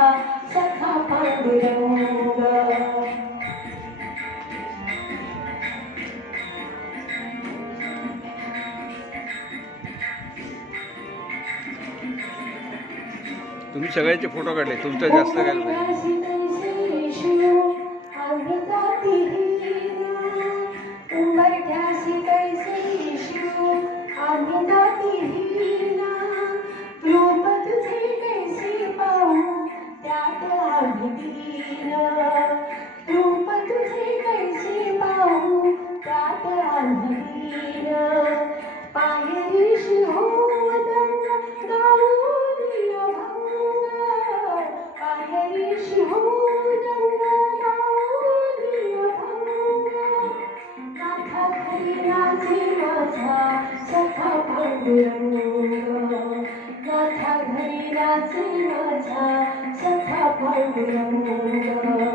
सखा पांडुरंग. तुम्ही सगळ्याचे फोटो काढले, तुमचं जास्त घ्यायला पाहिजे. सखा पांडुरंग नाथा घरी राजे माझा सखा पांडुरंग.